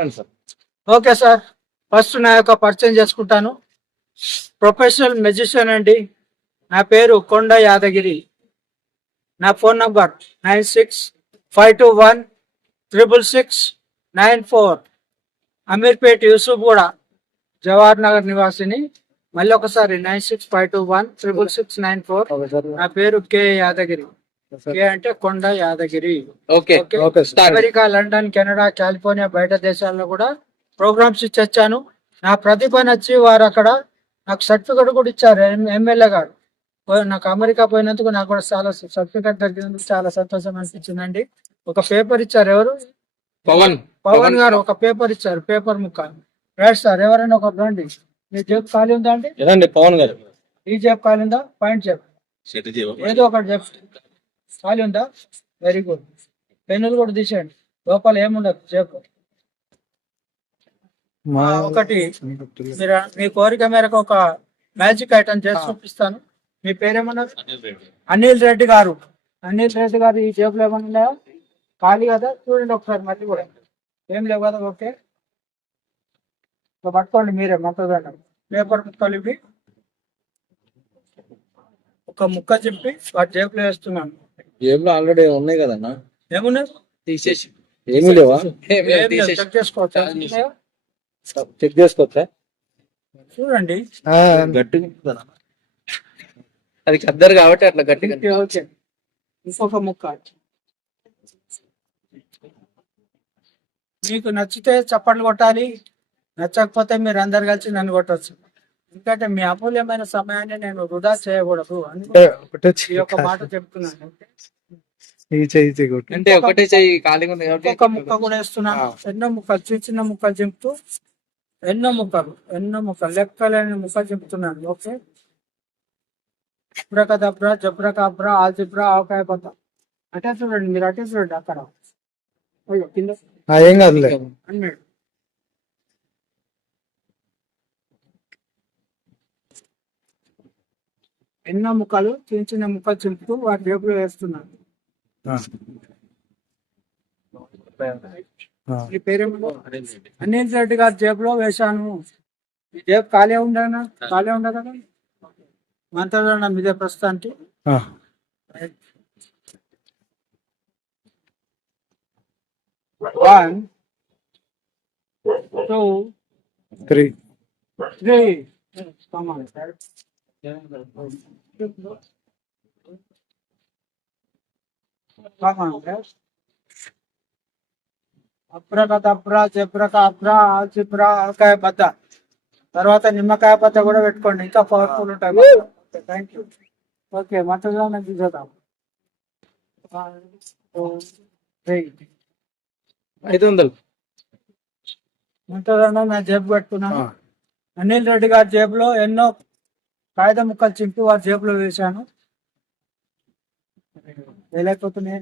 రండి sir. Okay sir. First నా యొక్క పరిచయం చేసుకుంటాను. ప్రొఫెషనల్ మెజిషియన్ అండి. నా పేరు కొండ యాదగిరి. నా phone number nine six five two one triple six nine four. Ameerpet Yusuf కూడా జవహర్ నగర్ నివాసిని. మళ్ళీ ఒకసారి nine six five two one triple six nine four. నా పేరు కే యాదగిరి. కే అంటే Konda Yadagiri. Okay okay. Okay start. America London Canada California బయట దేశాల్లో కూడా ప్రోగ్రామ్స్ ఇచ్చొచ్చాను. నా ప్రతిభ నచ్చి వారు అక్కడ నాకు సర్టిఫికెట్ కూడా ఇచ్చారు ఎమ్మెల్యే గారు. నాకు అమెరికా పోయినందుకు నాకు కూడా చాలా సర్టిఫికెట్ దొరికినందుకు చాలా సంతోషం అనిపించిందండి. ఒక పేపర్ ఇచ్చారు ఎవరు? పవన్. పవన్ గారు ఒక పేపర్ ఇచ్చారు పేపర్ ముక్క. రైట్ సార్ ఎవరైనా ఒక రండి. మీ జేబు ఖాళీ ఉందా అండి? పవన్ గారు. ఈ జేబు ఖాళీ ఉందా? పాయింట్ చెప్పు ఏదో ఒకటి చెప్పు ఖాళీ ఉందా? వెరీ గుడ్ పెన్నులు కూడా తీసేయండి. లోపల ఏముండదు చెప్పు ఆ, ఒకటి. మీరు మీ కోరిక మేరకు ఒక మ్యాజిక్ ఐటమ్ చేసి చూపిస్తాను. మీ పేరేమన్నారు అనిల్ రెడ్డి. గారు. అనిల్ రెడ్డి గారు ఈ జేబులో ఏమన్నా ఉన్నాయా? ఖాళీ కదా? చూడండి ఒకసారి మళ్ళీ కూడా. ఏం లేవు కదా? ఓకే. పట్టుకోండి మీరే మంత్రదండం పేపర్ ముక్కలు ఇవి. ఒక ముక్క చెప్పి వాటి జేబులో వేస్తున్నాను. జేబులో ఆల్రెడీ ఉన్నాయి కదన్నా? ఏమున్నాయి? తీసేసి. ఏమీ లేవా? చెక్ చేసుకోవచ్చు? చెక్ చేసుకోవచ్చా? చూడండి. గట్టిగా అది కద్దరు కాబట్టి అట్లా గట్టిగా ఇంకొక ముక్క. మీకు నచ్చితే చప్పట్లు కొట్టాలి. నచ్చకపోతే మీరు అందరు కలిసి నన్ను కొట్టచ్చు. ఎందుకంటే మీ అమూల్యమైన సమయాన్ని నేను వృధా చేయకూడదు ఈ యొక్క మాట చెప్తున్నాను. అంటే ఒకటే చెయ్యి ఖాళీగా ఉంది కాబట్టి ఒక్కొక్క ముక్క కూడా వేస్తున్నాను ఎన్నో ముక్కలు చిన్న చిన్న ముక్కలు చెప్తూ ఎన్నో ముక్కలు ఎన్నో ముక్కలు లెక్కలేని ముక్కలు చెప్తున్నాను. ఓకే? జబ్రక దబ్రా జబ్రక అబ్రా ఆల్జిబ్రా ఆవకాయ పత్త అటే చూడండి మీరు అటే చూడండి అక్కడ. అయ్యో, కింద. ఏం కాదులే. మినిట్ ఎన్నో ముక్కలు చిన్న చిన్న ముక్కలు చెప్తూ వాటి జేబులో వేస్తున్నాను మీ పేరేమో అనిల్ రెడ్డి గారి జేబులో వేశాను. ఈ జేబు ఖాళీ ఉండనా? ఖాళీ ఉండదు కదా? మంత్రాలన్న మీదే ప్రస్తుతానికి. One two three. Three. Come on దప్రా చెప్రక అప్రా ఆల్చిప్రా ఆకాయ బద్ద తర్వాత నిమ్మకాయ బద్ద కూడా పెట్టుకోండి. ఇంకా పవర్ఫుల్ ఉంటాయి. Thank you okay One, two, three. ఐదు వందలు ఉంటుందన్నా నా జేబు పెట్టుకున్నాను. అనిల్ రెడ్డి గారి జేబులో ఎన్నో కాగితం ముక్కలు చింపి వారి జేబులో వేశాను. వేలైపోతున్నాయి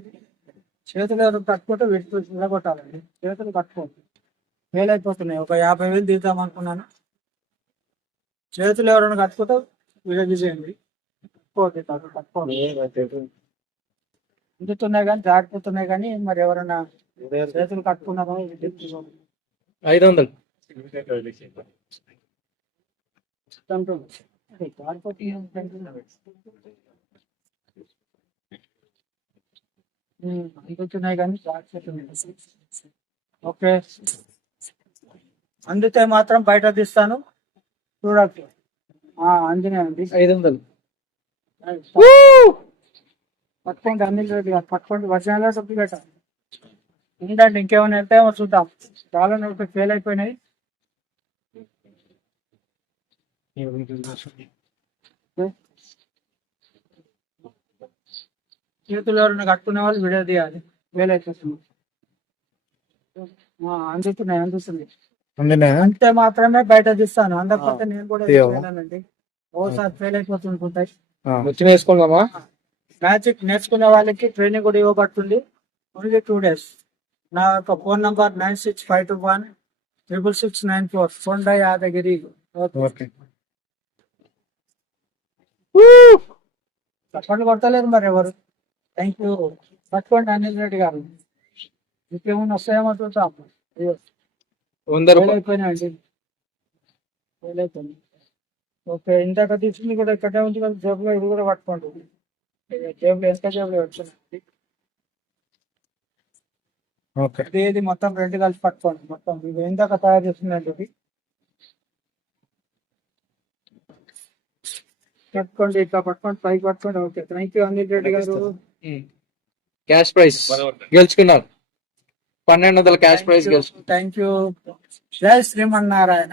చేతులు ఎవరు కట్టుకుంటే వీటికి నిలబొట్టాలండి. చేతులు కట్టుకోవద్దు. వేలైపోతున్నాయి ఒక యాభై వేలు తీద్దాం అనుకున్నాను. చేతులు ఎవరైనా కట్టుకుంటే విడదీసేయండి కట్టుకోవద్దు కాదు కట్టుకోవద్దు. అందుతున్నాయి కానీ జారిపోతున్నాయి కానీ మరి ఎవరైనా చేతులు కట్టుకున్నారో ఐదు వందలు. అందుతున్నాయి కానీ ఓకే అందితే మాత్రం బయట తీస్తాను. చూడచ్చు అందినే అండి. ఐదు వందలు. పట్టుకోండి రెడ్డి గారు పట్టుకోండి వర్షాలు డబ్బులు ఉండండి ఇంకేమైనా వెళ్తాయేమో చూద్దాం. చాలా నోటి ఫెయిల్ అయిపోయినాయి. చేతులు ఎవరైనా కట్టుకునే వాళ్ళు వీడియో తీయాలి. ఫెయిల్ అయిపోతుంది అందుతున్నాయి అందుతుంది అంతే మాత్రమే బయట తీస్తాను అందకపోతే నేను కూడా? చేయలేనండి ఓసారి ఫెయిల్ అయిపోతుంటాయి వచ్చి వేసుకుందామా? మ్యాజిక్ నేర్చుకునే వాళ్ళకి ట్రైనింగ్ కూడా ఇవ్వబడుతుంది. ఓన్లీ టూ డేస్ నా యొక్క phone number nine six five two one triple six nine four Konda Yadagiri. Okay. తప్పండి కొడతలేదు మరి ఎవరు? థ్యాంక్ యూ పట్టుకోండి అనిల్ రెడ్డి గారు. ఇంకేమైనా వస్తాయేమో చూద్దాం. వంద అయిపోయినాయండి ఓకే ఇందాక తీసుకుంది కూడా ఇక్కడే ఉంది కదా జేబులో ఇది కూడా పట్టుకోండి. జేబులో ఎంత జేబులో వచ్చింది? ఓకే. ఇది ఇది మొత్తం రెండు కలిసి పట్టుకోండి. మొత్తం ఇది ఇందాక తయారు చేసిందండి ఇది. పట్టుకోండి ఇట్లా పట్టుకోండి పైకి పట్టుకోండి. Okay thank you Anil Reddy garu. Cash price గెలుచుకున్నారు. పన్నెండు వందల క్యాష్ ప్రైజ్ గెలుచుకున్నారు. Thank you Jai Shrimannarayana